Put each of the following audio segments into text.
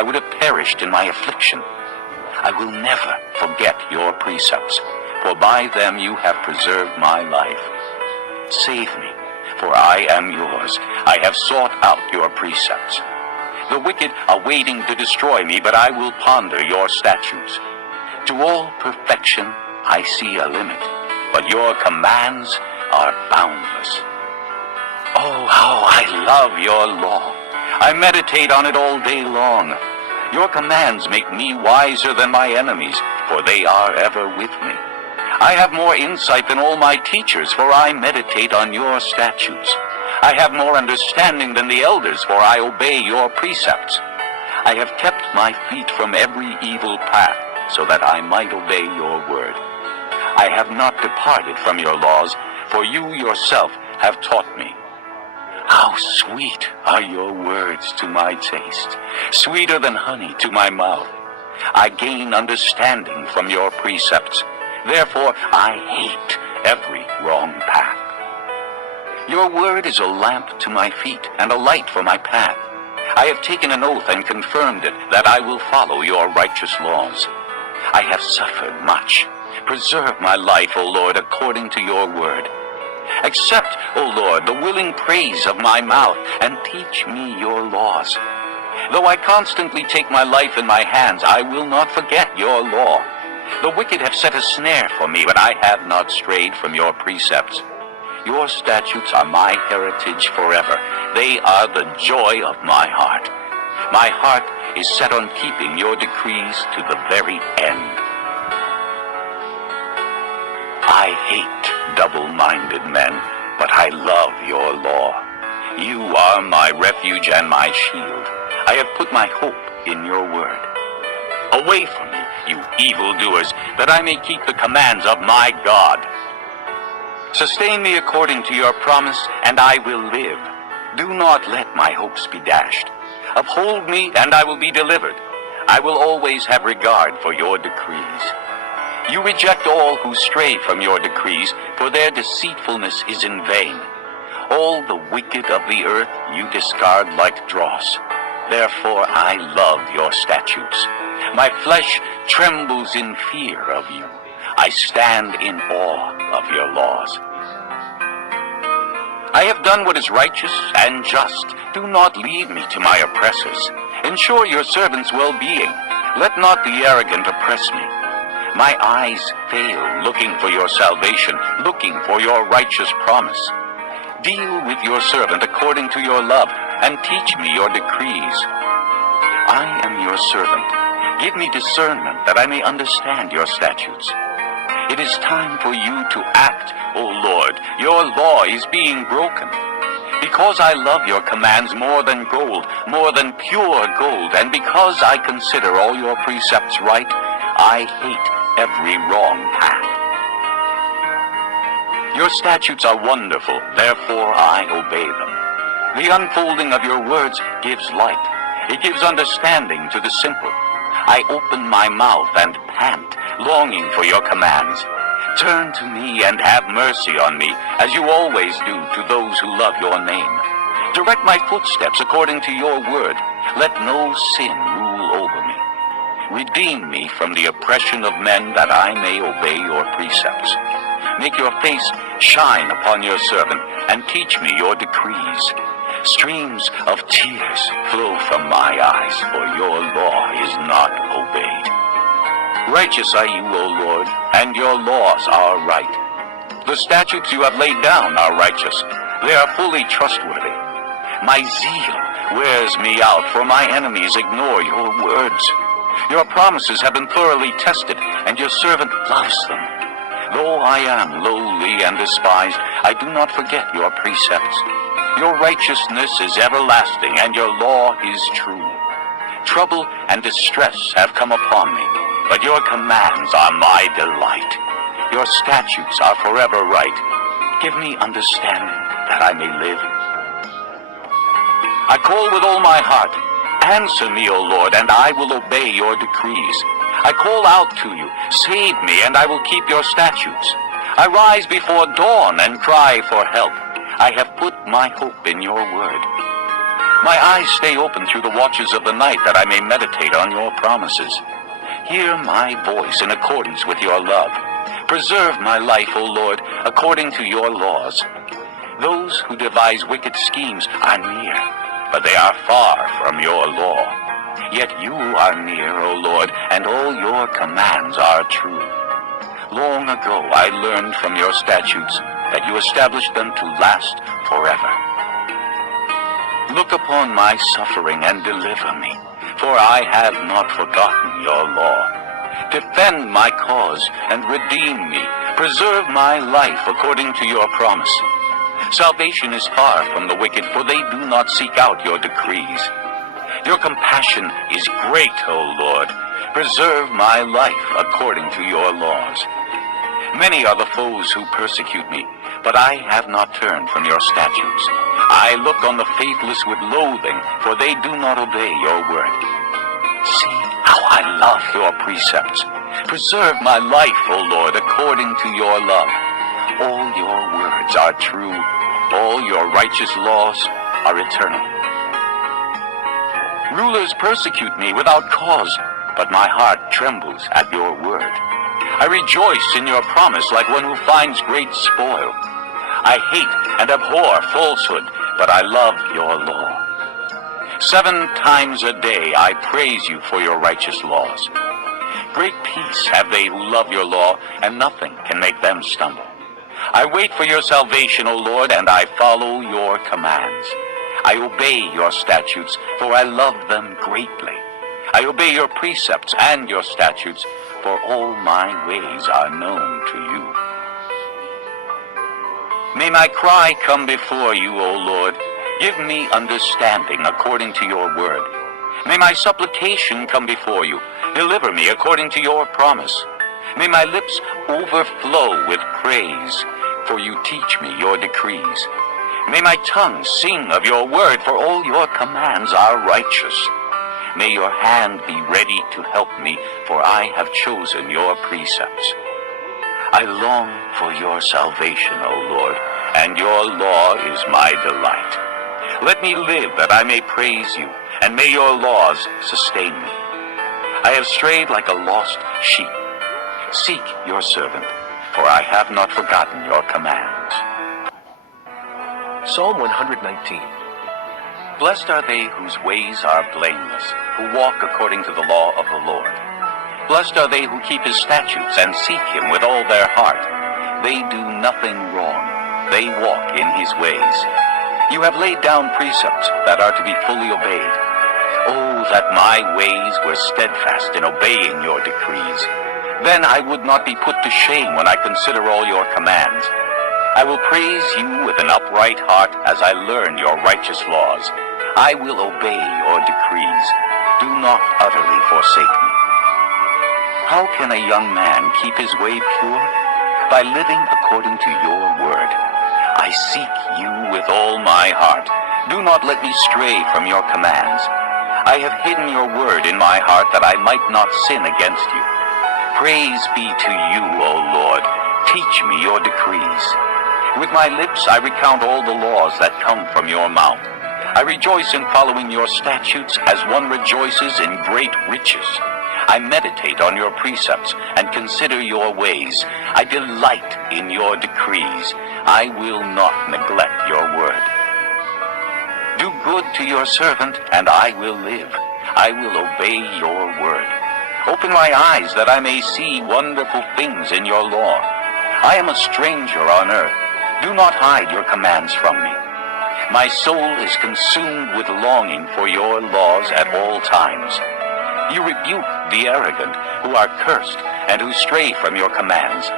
I would have perished in my affliction. I will never forget your precepts, for by them you have preserved my life. Save me, for I am yours. I have sought out your precepts. The wicked are waiting to destroy me, but I will ponder your statutes. To all perfection I see a limit, but your commands are boundless. Oh, how I love your law. I meditate on it all day long. Your commands make me wiser than my enemies, for they are ever with me. I have more insight than all my teachers, for I meditate on your statutes. I have more understanding than the elders, for I obey your precepts. I have kept my feet from every evil path, so that I might obey your word. I have not departed from your laws, for you yourself have taught me. How sweet are your words to my taste, sweeter than honey to my mouth. I gain understanding from your precepts. Therefore I hate every wrong path. Your word is a lamp to my feet and a light for my path. I have taken an oath and confirmed it, that I will follow your righteous laws. I have suffered much. Preserve my life, O Lord, according to your word. Accept, O Lord, the willing praise of my mouth, and teach me your laws. Though I constantly take my life in my hands, I will not forget your law. The wicked have set a snare for me, but I have not strayed from your precepts. Your statutes are my heritage forever. They are the joy of my heart. My heart is set on keeping your decrees to the very end. I hate double-minded men, but I love your law. You are my refuge and my shield. I have put my hope in your word. Away from me, you evildoers, that I may keep the commands of my God. Sustain me according to your promise, and I will live. Do not let my hopes be dashed. Uphold me, and I will be delivered. I will always have regard for your decrees. You reject all who stray from your decrees, for their deceitfulness is in vain. All the wicked of the earth you discard like dross. Therefore I love your statutes. My flesh trembles in fear of you. I stand in awe of your laws. I have done what is righteous and just. Do not leave me to my oppressors. Ensure your servant's well-being. Let not the arrogant oppress me. My eyes fail looking for your salvation, looking for your righteous promise. Deal with your servant according to your love, and teach me your decrees. I am your servant. Give me discernment that I may understand your statutes. It is time for you to act, O Lord. Your law is being broken. Because I love your commands more than gold, more than pure gold, and because I consider all your precepts right, I hate every wrong path. Your statutes are wonderful, therefore I obey them. The unfolding of your words gives light. It gives understanding to the simple. I open my mouth and pant, longing for your commands. Turn to me and have mercy on me, as you always do to those who love your name. Direct my footsteps according to your word. Let no sin rule over me. Redeem me from the oppression of men, that I may obey your precepts. Make your face shine upon your servant, and teach me your decrees. Streams of tears flow from my eyes, for your law is not obeyed. Righteous are you, O Lord, and your laws are right. The statutes you have laid down are righteous. They are fully trustworthy. My zeal wears me out, for my enemies ignore your words. Your promises have been thoroughly tested, and your servant loves them. Though I am lowly and despised, I do not forget your precepts. Your righteousness is everlasting, and your law is true. Trouble and distress have come upon me, but your commands are my delight. Your statutes are forever right. Give me understanding, that I may live. I call with all my heart. Answer me, O Lord, and I will obey your decrees. I call out to you. Save me, and I will keep your statutes. I rise before dawn and cry for help. I have put my hope in your word. My eyes stay open through the watches of the night, that I may meditate on your promises. Hear my voice in accordance with your love. Preserve my life, O Lord, according to your laws. Those who devise wicked schemes are near, but they are far from your law. Yet you are near, O Lord, and all your commands are true. Long ago I learned from your statutes that you established them to last forever. Look upon my suffering and deliver me, for I have not forgotten your law. Defend my cause and redeem me. Preserve my life according to your promise. Salvation is far from the wicked, for they do not seek out your decrees. Your compassion is great, O Lord. Preserve my life according to your laws. Many are the foes who persecute me, but I have not turned from your statutes. I look on the faithless with loathing, for they do not obey your word. See how I love your precepts. Preserve my life, O Lord, according to your love. All your words are true. All your righteous laws are eternal. Rulers persecute me without cause, but my heart trembles at your word. I rejoice in your promise like one who finds great spoil. I hate and abhor falsehood, but I love your law. 7 times a day I praise you for your righteous laws. Great peace have they who love your law, and nothing can make them stumble. I wait for your salvation, O Lord, and I follow your commands. I obey your statutes, for I love them greatly. I obey your precepts and your statutes, for all my ways are known to you. May my cry come before you, O Lord. Give me understanding according to your word. May my supplication come before you. Deliver me according to your promise. May my lips overflow with praise, for you teach me your decrees. May my tongue sing of your word, for all your commands are righteous. May your hand be ready to help me, for I have chosen your precepts. I long for your salvation, O Lord, and your law is my delight. Let me live that I may praise you, and may your laws sustain me. I have strayed like a lost sheep. Seek your servant, for I have not forgotten your commands. Psalm 119. Blessed are they whose ways are blameless, who walk according to the law of the Lord. Blessed are they who keep his statutes and seek him with all their heart. They do nothing wrong. They walk in his ways. You have laid down precepts that are to be fully obeyed. Oh, that my ways were steadfast in obeying your decrees. Then I would not be put to shame when I consider all your commands. I will praise you with an upright heart as I learn your righteous laws. I will obey your decrees. Do not utterly forsake me. How can a young man keep his way pure? By living according to your word. I seek you with all my heart. Do not let me stray from your commands. I have hidden your word in my heart that I might not sin against you. Praise be to you, O Lord. Teach me your decrees. With my lips I recount all the laws that come from your mouth. I rejoice in following your statutes as one rejoices in great riches. I meditate on your precepts and consider your ways. I delight in your decrees. I will not neglect your word. Do good to your servant, and I will live. I will obey your word. Open my eyes that I may see wonderful things in your law. I am a stranger on earth. Do not hide your commands from me. My soul is consumed with longing for your laws at all times. You rebuke the arrogant who are cursed and who stray from your commands.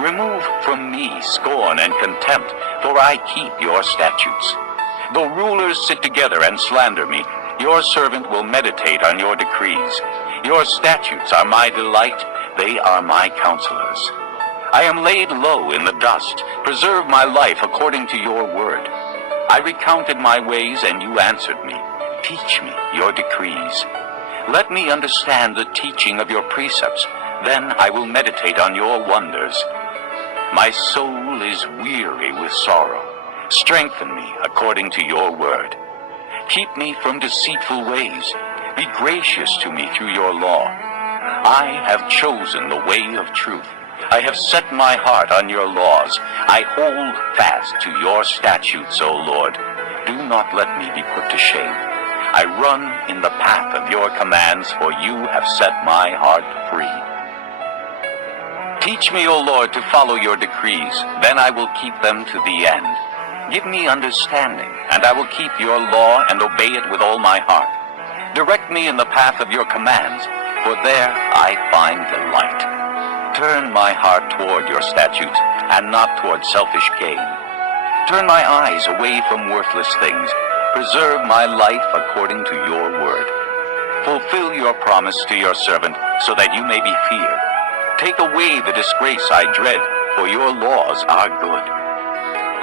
Remove from me scorn and contempt, for I keep your statutes. Though rulers sit together and slander me, your servant will meditate on your decrees. Your statutes are my delight, they are my counselors. I am laid low in the dust. Preserve my life according to your word. I recounted my ways, and you answered me. Teach me your decrees. Let me understand the teaching of your precepts. Then I will meditate on your wonders. My soul is weary with sorrow. Strengthen me according to your word. Keep me from deceitful ways. Be gracious to me through your law. I have chosen the way of truth. I have set my heart on your laws. I hold fast to your statutes, O Lord. Do not let me be put to shame. I run in the path of your commands, for you have set my heart free. Teach me, O Lord, to follow your decrees. Then I will keep them to the end. Give me understanding, and I will keep your law and obey it with all my heart. Direct me in the path of your commands, for there I find delight. Turn my heart toward your statutes, and not toward selfish gain. Turn my eyes away from worthless things. Preserve my life according to your word. Fulfill your promise to your servant, so that you may be feared. Take away the disgrace I dread, for your laws are good.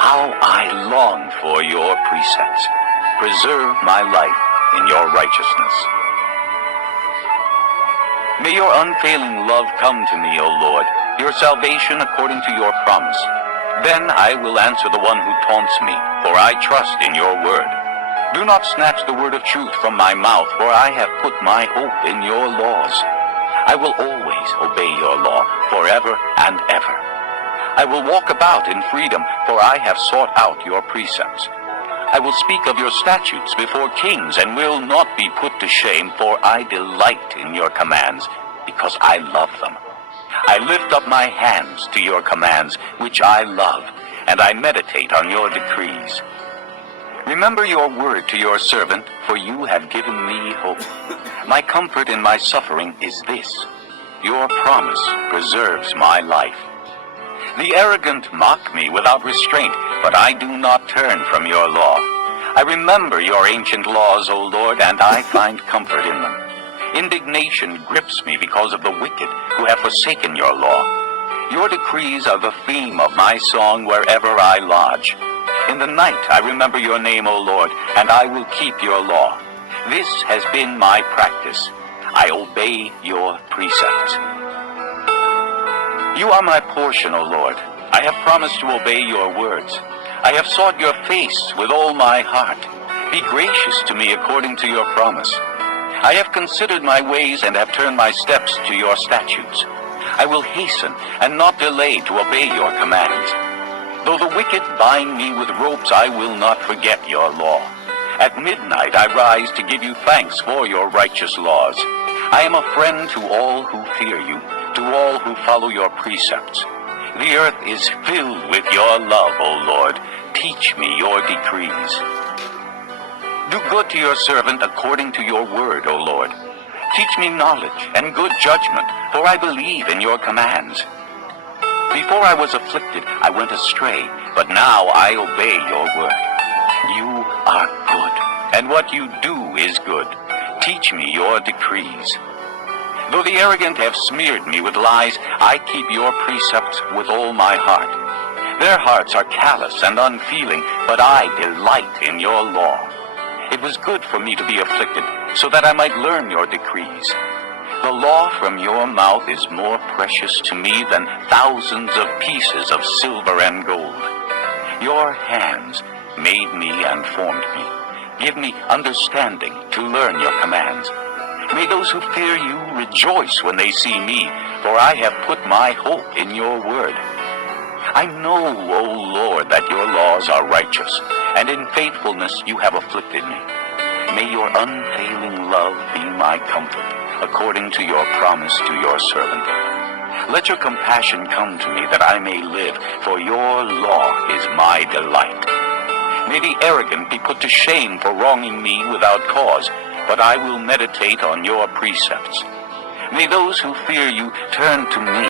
How I long for your precepts. Preserve my life in your righteousness. May your unfailing love come to me, O Lord, your salvation according to your promise. Then I will answer the one who taunts me, for I trust in your word. Do not snatch the word of truth from my mouth, for I have put my hope in your laws. I will always obey your law, forever and ever. I will walk about in freedom, for I have sought out your precepts. I will speak of your statutes before kings, and will not be put to shame, for I delight in your commands, because I love them. I lift up my hands to your commands, which I love, and I meditate on your decrees. Remember your word to your servant, for you have given me hope. My comfort in my suffering is this: your promise preserves my life. The arrogant mock me without restraint, but I do not turn from your law. I remember your ancient laws, O Lord, and I find comfort in them. Indignation grips me because of the wicked who have forsaken your law. Your decrees are the theme of my song wherever I lodge. In the night I remember your name, O Lord, and I will keep your law. This has been my practice. I obey your precepts. You are my portion, O Lord. I have promised to obey your words. I have sought your face with all my heart. Be gracious to me according to your promise. I have considered my ways and have turned my steps to your statutes. I will hasten and not delay to obey your commands. Though the wicked bind me with ropes, I will not forget your law. At midnight I rise to give you thanks for your righteous laws. I am a friend to all who fear you, to all who follow your precepts. The earth is filled with your love, O Lord. Teach me your decrees. Do good to your servant according to your word, O Lord. Teach me knowledge and good judgment, for I believe in your commands. Before I was afflicted, I went astray, but now I obey your word. You are good, and what you do is good. Teach me your decrees. Though the arrogant have smeared me with lies, I keep your precepts with all my heart. Their hearts are callous and unfeeling, but I delight in your law. It was good for me to be afflicted, so that I might learn your decrees. The law from your mouth is more precious to me than thousands of pieces of silver and gold. Your hands made me and formed me. Give me understanding to learn your commands. May those who fear you rejoice when they see me, for I have put my hope in your word. I know, O Lord, that your laws are righteous, and in faithfulness you have afflicted me. May your unfailing love be my comfort, according to your promise to your servant. Let your compassion come to me, that I may live, for your law is my delight. May the arrogant be put to shame for wronging me without cause, but I will meditate on your precepts. May those who fear you turn to me,